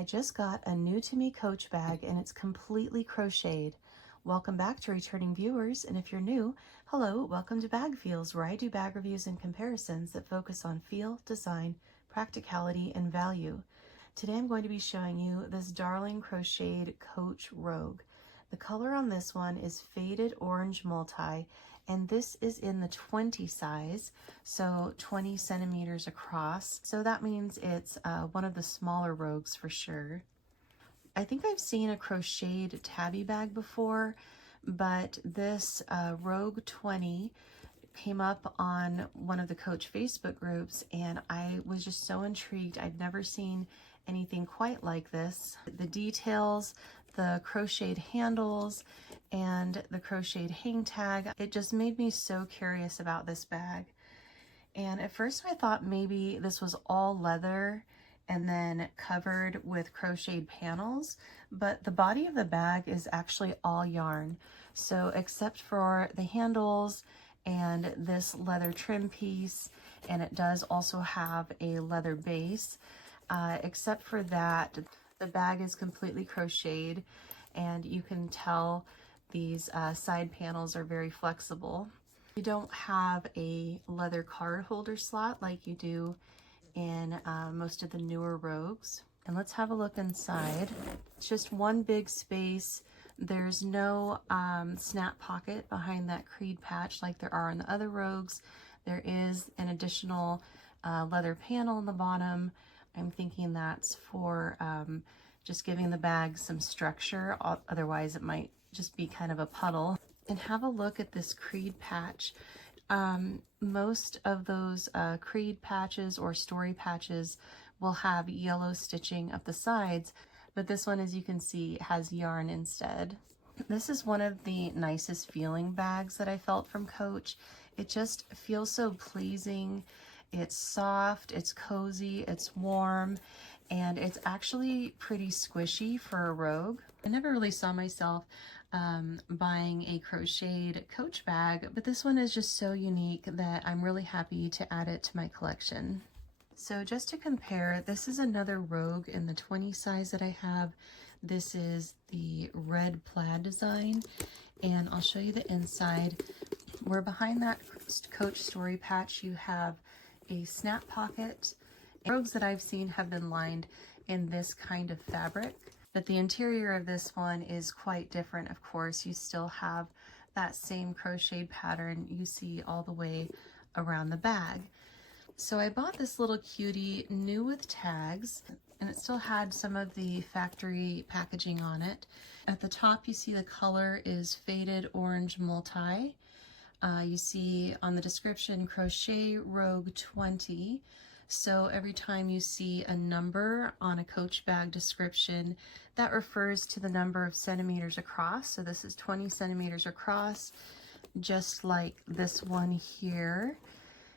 I just got a new to me Coach bag and it's completely crocheted. Welcome back to returning viewers, and if you're new, hello, welcome to Bag Feels, where I do bag reviews and comparisons that focus on feel, design, practicality, and value. Today I'm going to be showing you this darling crocheted Coach Rogue. The color on this one is Faded Orange Multi, and this is in the 20 size, so 20 centimeters across. So that means it's one of the smaller Rogues for sure. I think I've seen a crocheted tabby bag before, but this Rogue 20 came up on one of the Coach Facebook groups, and I was just so intrigued. I've never seen anything quite like this. The details, the crocheted handles, and the crocheted hang tag, it just made me so curious about this bag. And at first I thought maybe this was all leather and then covered with crocheted panels, but the body of the bag is actually all yarn. So except for the handles and this leather trim piece, and it does also have a leather base, except for that, the bag is completely crocheted, and you can tell these side panels are very flexible. You don't have a leather card holder slot like you do in most of the newer Rogues. And let's have a look inside. It's just one big space. There's no snap pocket behind that creed patch like there are in the other Rogues. There is an additional leather panel in the bottom. I'm thinking that's for just giving the bag some structure, otherwise it might just be kind of a puddle. And have a look at this creed patch. Most of those creed patches or story patches will have yellow stitching up the sides, but this one, as you can see, has yarn instead. This is one of the nicest feeling bags that I felt from Coach. It just feels so pleasing. It's soft, it's cozy, it's warm, and it's actually pretty squishy for a Rogue. I never really saw myself buying a crocheted Coach bag, but this one is just so unique that I'm really happy to add it to my collection. So just to compare, this is another Rogue in the 20 size that I have. This is the Red Plaid design, and I'll show you the inside. Where behind that Coach story patch you have a snap pocket. Rogues that I've seen have been lined in this kind of fabric, but the interior of this one is quite different. Of course, you still have that same crocheted pattern you see all the way around the bag. So I bought this little cutie new with tags, and it still had some of the factory packaging on it. At the top you see the color is Faded Orange Multi. You see on the description Crochet Rogue 20. So every time you see a number on a Coach bag description, that refers to the number of centimeters across. So this is 20 centimeters across, just like this one here.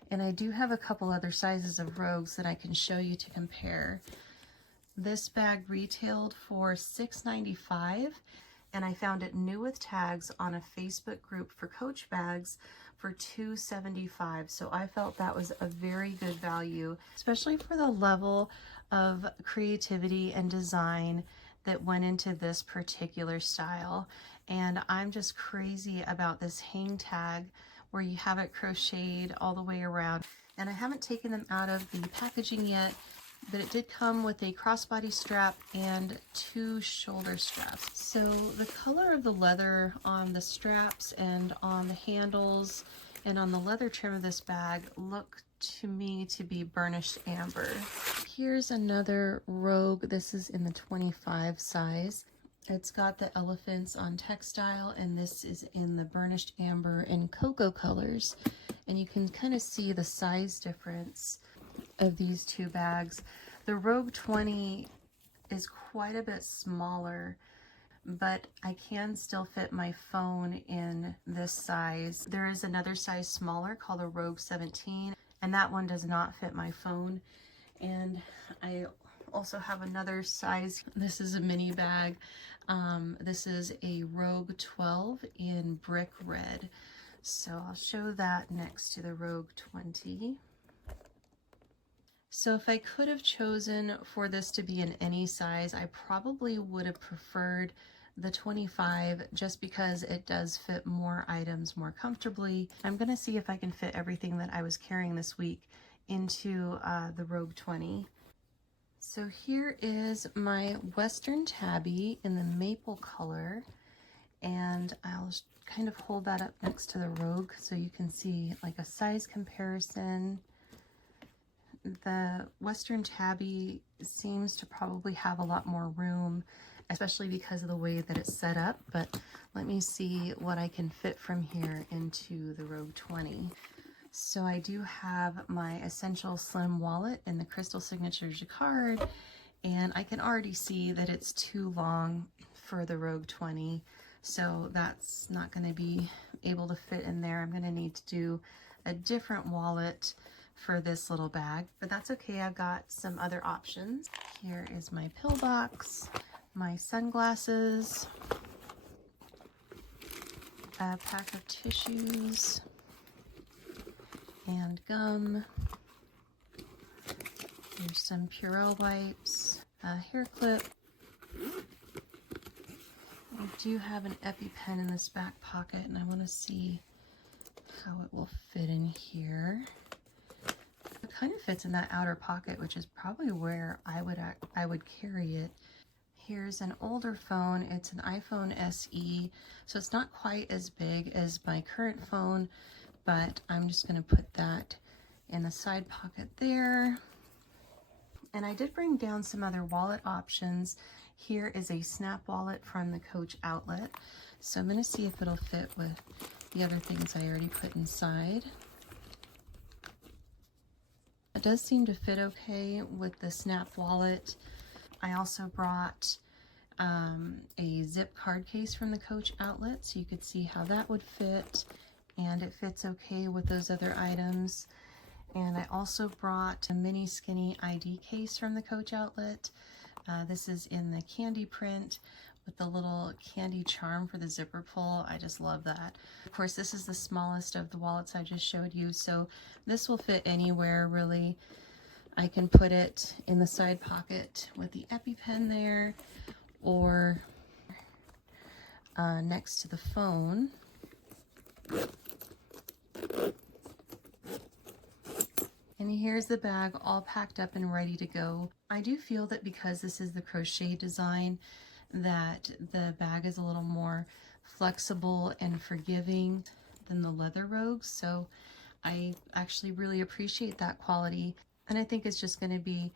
And I do have a couple other sizes of Rogues that I can show you to compare. This bag retailed for $6.95, and I found it new with tags on a Facebook group for Coach bags for $2.75. So I felt that was a very good value, especially for the level of creativity and design that went into this particular style. And I'm just crazy about this hang tag where you have it crocheted all the way around. And I haven't taken them out of the packaging yet, but it did come with a crossbody strap and 2 shoulder straps. So the color of the leather on the straps and on the handles and on the leather trim of this bag look to me to be burnished amber. Here's another Rogue. This is in the 25 size. It's got the elephants on Textile, and this is in the burnished amber and cocoa colors. And you can kind of see the size difference of these two bags. The Rogue 20 is quite a bit smaller, but I can still fit my phone in this size. There is another size smaller called a Rogue 17, and that one does not fit my phone. And I also have another size. This is a mini bag. This is a Rogue 12 in brick red. So I'll show that next to the Rogue 20. So if I could have chosen for this to be in any size, I probably would have preferred the 25 just because it does fit more items more comfortably. I'm gonna see if I can fit everything that I was carrying this week into the Rogue 20. So here is my Western Tabby in the maple color, and I'll kind of hold that up next to the Rogue so you can see like a size comparison. The Western Tabby seems to probably have a lot more room, especially because of the way that it's set up, but let me see what I can fit from here into the Rogue 20. So I do have my Essential Slim wallet in the Crystal Signature Jacquard, and I can already see that it's too long for the Rogue 20, so that's not going to be able to fit in there. I'm going to need to do a different wallet for this little bag, but that's okay. I've got some other options. Here is my pill box, my sunglasses, a pack of tissues, and gum. There's some Purell wipes, a hair clip. I do have an EpiPen in this back pocket, and I want to see how it will fit in here. It kind of fits in that outer pocket, which is probably where I would carry it. Here's an older phone. It's an iPhone SE, so it's not quite as big as my current phone, but I'm just going to put that in the side pocket there. And I did bring down some other wallet options. Here is a Snap wallet from the Coach outlet. So I'm going to see if it'll fit with the other things I already put inside. It does seem to fit okay with the Snap wallet. I also brought a zip card case from the Coach outlet, so you could see how that would fit, and it fits okay with those other items. And I also brought a mini skinny ID case from the Coach outlet. This is in the candy print with the little candy charm for the zipper pull. I just love that. Of course, this is the smallest of the wallets I just showed you, so this will fit anywhere really. I can put it in the side pocket with the EpiPen there, or next to the phone. And here's the bag all packed up and ready to go. I do feel that because this is the crochet design, that the bag is a little more flexible and forgiving than the leather Rogues, so I actually really appreciate that quality, and I think it's just going to be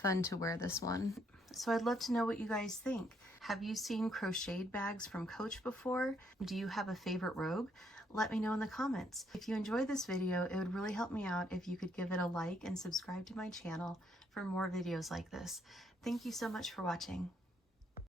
fun to wear this one. So I'd love to know what you guys think. Have you seen crocheted bags from Coach before? Do you have a favorite Rogue? Let me know in the comments. If you enjoyed this video, it would really help me out if you could give it a like and subscribe to my channel for more videos like this. Thank you so much for watching.